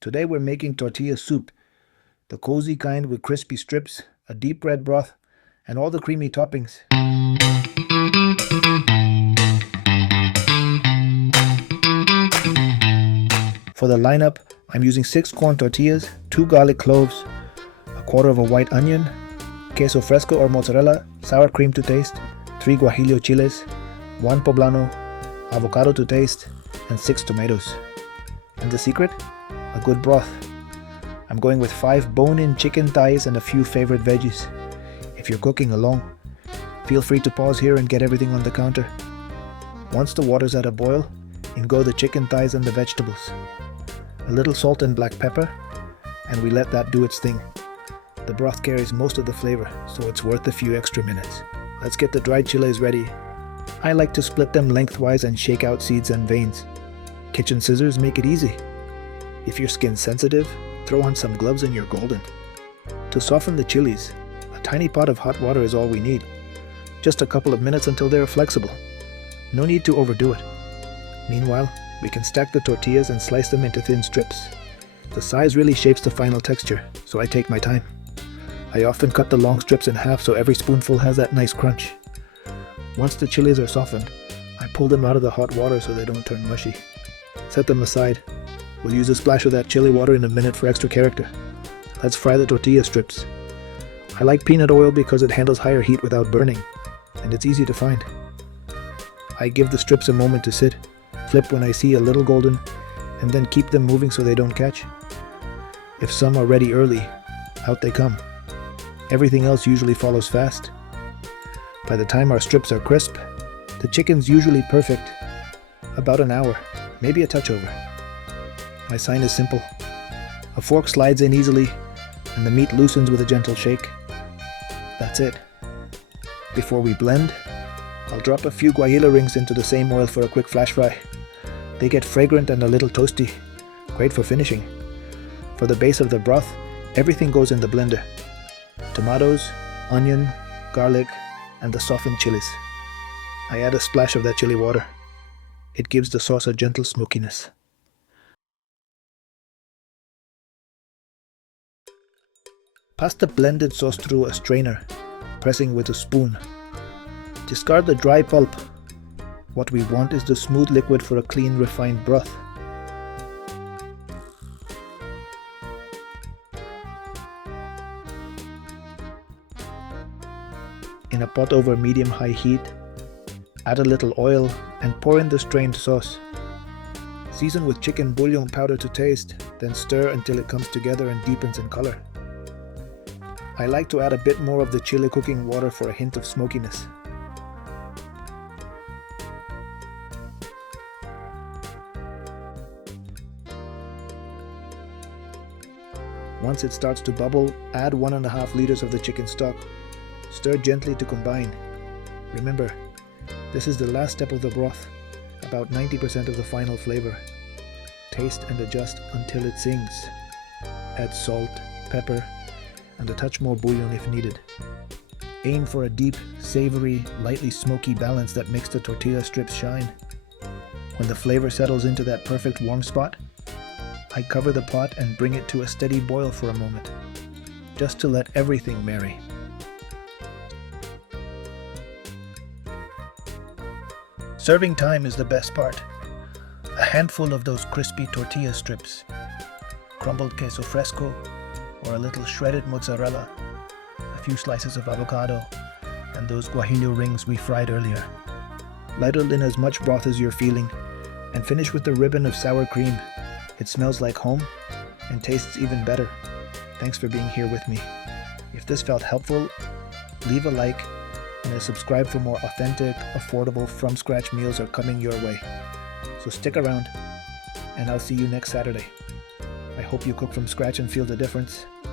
Today we're making tortilla soup, the cozy kind with crispy strips, a deep red broth, and all the creamy toppings. For the lineup, I'm using 6 corn tortillas, 2 garlic cloves, a quarter of a white onion, queso fresco or mozzarella, sour cream to taste, 3 guajillo chiles, 1 poblano, avocado to taste, and 6 tomatoes. And the secret? A good broth. I'm going with 5 bone-in chicken thighs and a few favorite veggies. If you're cooking alone, feel free to pause here and get everything on the counter. Once the water's at a boil, in go the chicken thighs and the vegetables. A little salt and black pepper, and we let that do its thing. The broth carries most of the flavor, so it's worth a few extra minutes. Let's get the dried chiles ready. I like to split them lengthwise and shake out seeds and veins. Kitchen scissors make it easy. If your skin's sensitive, throw on some gloves and you're golden. To soften the chilies, a tiny pot of hot water is all we need. Just a couple of minutes until they're flexible. No need to overdo it. Meanwhile, we can stack the tortillas and slice them into thin strips. The size really shapes the final texture, so I take my time. I often cut the long strips in half so every spoonful has that nice crunch. Once the chilies are softened, I pull them out of the hot water so they don't turn mushy. Set them aside. We'll use a splash of that chili water in a minute for extra character. Let's fry the tortilla strips. I like peanut oil because it handles higher heat without burning, and it's easy to find. I give the strips a moment to sit, flip when I see a little golden, and then keep them moving so they don't catch. If some are ready early, out they come. Everything else usually follows fast. By the time our strips are crisp, the chicken's usually perfect. About an hour, maybe a touch over. My sign is simple. A fork slides in easily, and the meat loosens with a gentle shake. That's it. Before we blend, I'll drop a few guajillo rings into the same oil for a quick flash fry. They get fragrant and a little toasty. Great for finishing. For the base of the broth, everything goes in the blender. Tomatoes, onion, garlic, and the softened chilies. I add a splash of that chili water. It gives the sauce a gentle smokiness. Pass the blended sauce through a strainer, pressing with a spoon. Discard the dry pulp. What we want is the smooth liquid for a clean, refined broth. In a pot over medium-high heat, add a little oil and pour in the strained sauce. Season with chicken bouillon powder to taste, then stir until it comes together and deepens in color. I like to add a bit more of the chili cooking water for a hint of smokiness. Once it starts to bubble, add 1.5 liters of the chicken stock. Stir gently to combine. Remember, this is the last step of the broth, about 90% of the final flavor. Taste and adjust until it sings. Add salt, pepper, and a touch more bouillon if needed. Aim for a deep, savory, lightly smoky balance that makes the tortilla strips shine. When the flavor settles into that perfect warm spot, I cover the pot and bring it to a steady boil for a moment, just to let everything marry. Serving time is the best part. A handful of those crispy tortilla strips, crumbled queso fresco, or a little shredded mozzarella, a few slices of avocado, and those guajillo rings we fried earlier. Ladle in as much broth as you're feeling, and finish with a ribbon of sour cream. It smells like home and tastes even better. Thanks for being here with me. If this felt helpful, leave a like and subscribe for more authentic, affordable, from-scratch meals are coming your way. So stick around, and I'll see you next Saturday. I hope you cook from scratch and feel the difference.